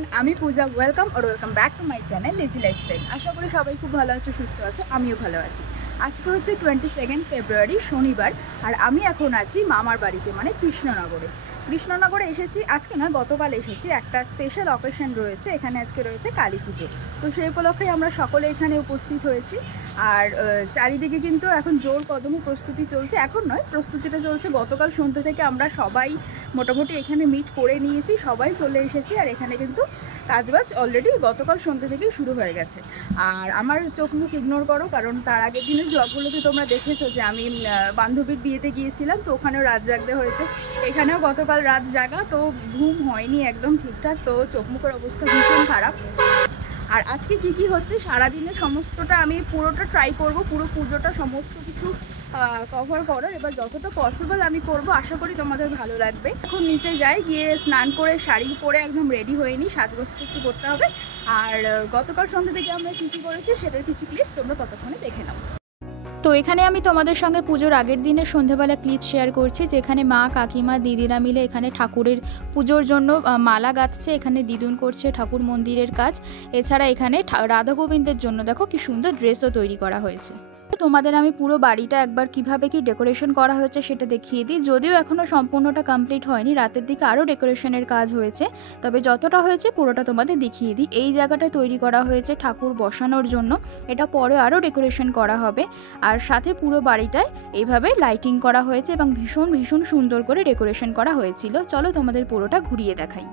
Everyone, আমি Puja. Welcome back to my channel lazy lifestyle. আশা করি সবাই খুব ভালো আছো, সুস্থ আছো, আমিও ভালো আছি। আজকে হচ্ছে 22 ফেব্রুয়ারি, শনিবার, আর আমি এখন আছি মামার বাড়িতে, মানে কৃষ্ণনগরে এসেছি। আজকে নয়, গতকাল এসেছি। একটা স্পেশাল অকেশন রয়েছে এখানে, আজকে রয়েছে কালী পুজো। তো সেই উপলক্ষে আমরা সকলে এখানে উপস্থিত হয়েছি। আর চারিদিকে কিন্তু এখন জোর কদমে প্রস্তুতি চলছে। এখন নয়, প্রস্তুতিটা চলছে গতকাল সন্ধ্যা থেকে। আমরা সবাই মোটামুটি এখানে মিট করে নিয়েছি, সবাই চলে এসেছি। আর এখানে কিন্তু কাজবাজ অলরেডি গতকাল সন্ধ্যা থেকেই শুরু হয়ে গেছে। আর আমার চোখ মুখ ইগনোর করো, কারণ তার আগের দিনের ব্লগগুলোতে তোমরা দেখেছো যে আমি বান্ধবীর বিয়েতে গিয়েছিলাম, তো ওখানেও রাত জাগতে হয়েছে। এখানেও গতকাল রাত জাগা, তো ঘুম হয়নি একদম ঠিকঠাক, তো চোখ মুখের অবস্থা ভীষণ খারাপ। আর আজকে কি হচ্ছে সারাদিনে সমস্তটা আমি পুরোটা ট্রাই করব, পুরো পুজোটা সমস্ত কিছু কভার করার। এবার যতটা পসিবল আমি করব, আশা করি তোমাদের ভালো লাগবে। এখন নিচে যাই, গিয়ে স্নান করে শাড়ি পরে একদম রেডি হয়ে নিই, সাজগোজটা একটু করতে হবে। আর গতকাল সন্ধ্যা থেকে আমরা কী করেছি সেটার কিছু ক্লিপস তোমরা ততক্ষণে দেখে নাও। তো এখানে আমি তোমাদের সঙ্গে পুজোর আগের দিনের সন্ধ্যাবেলা ক্লিপ শেয়ার করছি, যেখানে মা, কাকিমা, দিদিরা মিলে এখানে ঠাকুরের পুজোর জন্য মালা গাঁথছে, এখানে দিদুন করছে ঠাকুর মন্দিরের কাজ। এছাড়া এখানে রাধা গোবিন্দের জন্য দেখো কি সুন্দর ড্রেসও তৈরি করা হয়েছে। তোমাদের আমি পুরো বাড়িটা একবার কিভাবে কি ডেকোরেশন করা হয়েছে সেটা দেখিয়ে দিই। যদিও এখনও সম্পূর্ণটা কমপ্লিট হয়নি, রাতের দিকে আরও ডেকোরেশনের কাজ হয়েছে, তবে যতটা হয়েছে পুরোটা তোমাদের দেখিয়ে দিই। এই জায়গাটা তৈরি করা হয়েছে ঠাকুর বসানোর জন্য, এটা পরে আরও ডেকোরেশন করা হবে। আর সাথে পুরো বাড়িটায় এইভাবে লাইটিং করা হয়েছে এবং ভীষণ ভীষণ সুন্দর করে ডেকোরেশন করা হয়েছিল। চলো তোমাদের পুরোটা ঘুরিয়ে দেখাই।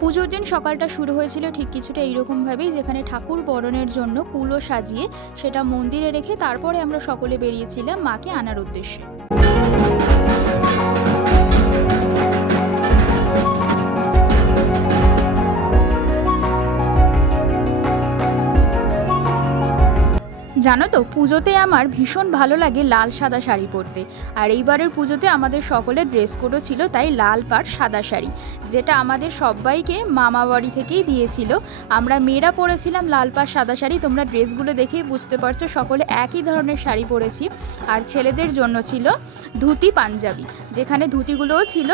পুজোর দিন সকালটা শুরু হয়েছিল ঠিক কিছুটা এইরকমভাবেই, যেখানে ঠাকুর বরণের জন্য কুলো সাজিয়ে সেটা মন্দিরে রেখে তারপরে আমরা সকলে বেরিয়েছিলাম মাকে আনার উদ্দেশ্যে। জানো তো, পুজোতে আমার ভীষণ ভালো লাগে লাল সাদা শাড়ি পরতে। আর এইবারের পুজোতে আমাদের সকলের ড্রেস কোডও ছিল তাই লাল পাড় সাদা শাড়ি, যেটা আমাদের সবাইকে মামা বাড়ি থেকেই দিয়েছিল। আমরা মেয়েরা পরেছিলাম লাল পাড় সাদা শাড়ি, তোমরা ড্রেসগুলো দেখেই বুঝতে পারছো সকলে একই ধরনের শাড়ি পরেছি। আর ছেলেদের জন্য ছিল ধুতি পাঞ্জাবি, যেখানে ধুতিগুলোও ছিল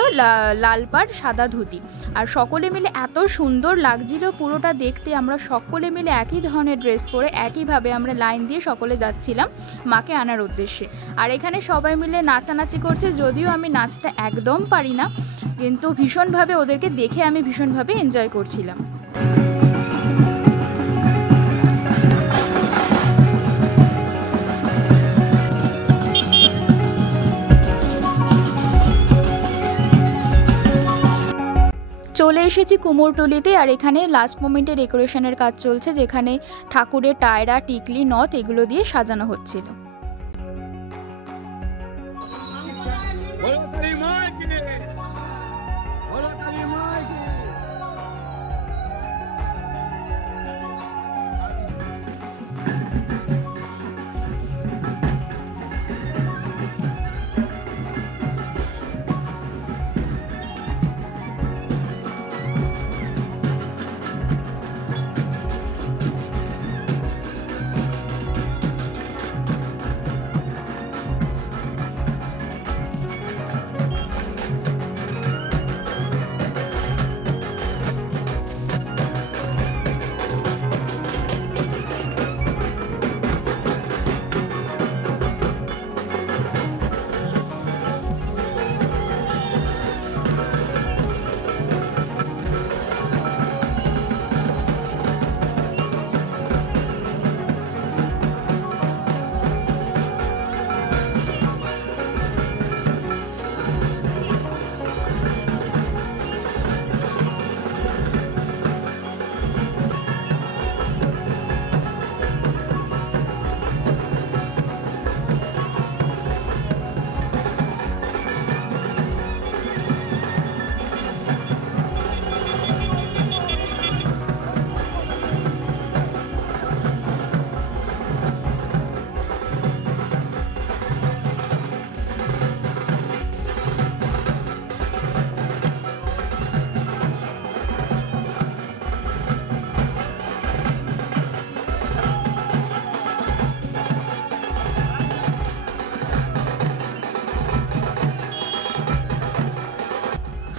লাল পাড় সাদা ধুতি। আর সকলে মিলে এত সুন্দর লাগছিল পুরোটা দেখতে। আমরা সকলে মিলে একই ধরনের ড্রেস পরে একইভাবে আমরা লাইন দিয়ে সকলে যাচ্ছিলাম মাকে আনার উদ্দেশ্যে। আর এখানে সবাই মিলে নাচানাচি করছে, যদিও আমি নাচটা একদম পারি না, কিন্তু ভীষণভাবে ওদেরকে দেখে আমি ভীষণভাবে এনজয় করছিলাম। চলে এসেছি কুমোরটুলিতে, আর এখানে লাস্ট মোমেন্টে ডেকোরেশনের কাজ চলছে, যেখানে ঠাকুরের টায়রা, টিকলি, নথ এগুলো দিয়ে সাজানো হচ্ছিল।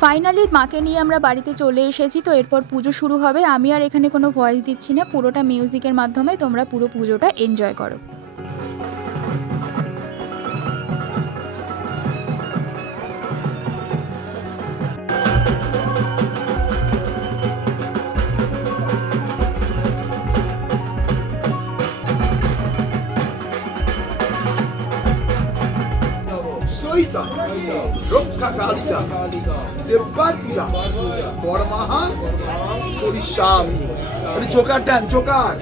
ফাইনালি মাকে নিয়ে আমরা বাড়িতে চলে এসেছি। তো এরপর পুজো শুরু হবে। আমি আর এখানে কোনো ভয়েস দিচ্ছি না, পুরোটা মিউজিকের মাধ্যমে তোমরা পুরো পুজোটা এনজয় করো। সইতা রক্ষা কালিকা দেববাগিরা পরমাহা পরিস্বামী। জোকার টান, জোকার।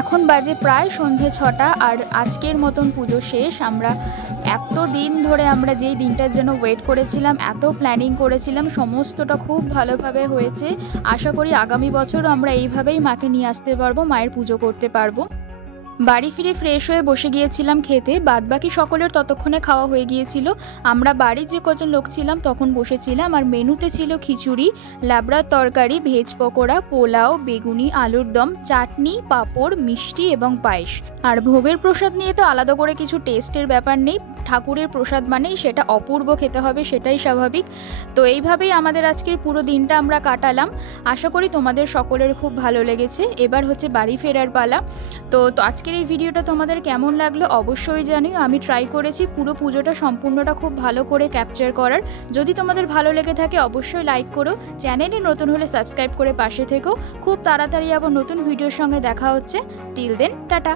এখন বাজে প্রায় সন্ধে 6টা আর আজকের মতন পুজো শেষ। আমরা এত দিন ধরে আমরা যেই দিনটার জন্য ওয়েট করেছিলাম, এত প্ল্যানিং করেছিলাম, সমস্তটা খুব ভালোভাবে হয়েছে। আশা করি আগামী বছরও আমরা এইভাবেই মাকে নিয়ে আসতে পারবো, মায়ের পুজো করতে পারবো। বাড়ি ফিরে ফ্রেশ হয়ে বসে গিয়েছিলাম খেতে। বাদবাকি সকলের ততক্ষণে খাওয়া হয়ে গিয়েছিল। আমরা বাড়ির যে কজন লোক ছিলাম তখন বসেছিলাম। আর মেনুতে ছিল খিচুড়ি, লাবড়ার তরকারি, ভেজ পকোড়া, পোলাও, বেগুনি, আলুর দম, চাটনি, পাঁপড়, মিষ্টি এবং পায়েস। আর ভোগের প্রসাদ নিয়ে তো আলাদা করে কিছু টেস্টের ব্যাপার নেই, ঠাকুরের প্রসাদ মানেই সেটা অপূর্ব খেতে হবে, সেটাই স্বাভাবিক। তো এইভাবেই আমাদের আজকের পুরো দিনটা আমরা কাটালাম। আশা করি তোমাদের সকলের খুব ভালো লেগেছে। এবার হচ্ছে বাড়ি ফেরার পালা। তো আজকের এই ভিডিওটা তোমাদের কেমন লাগলো অবশ্যই জানিও। আমি ট্রাই করেছি পুরো পুজোটা সম্পূর্ণটা খুব ভালো করে ক্যাপচার করার। যদি তোমাদের ভালো লেগে থাকে অবশ্যই লাইক করো, চ্যানেলে নতুন হলে সাবস্ক্রাইব করে পাশে থেকো। খুব তাড়াতাড়ি আবার নতুন ভিডিওর সঙ্গে দেখা হচ্ছে। Till then, tata.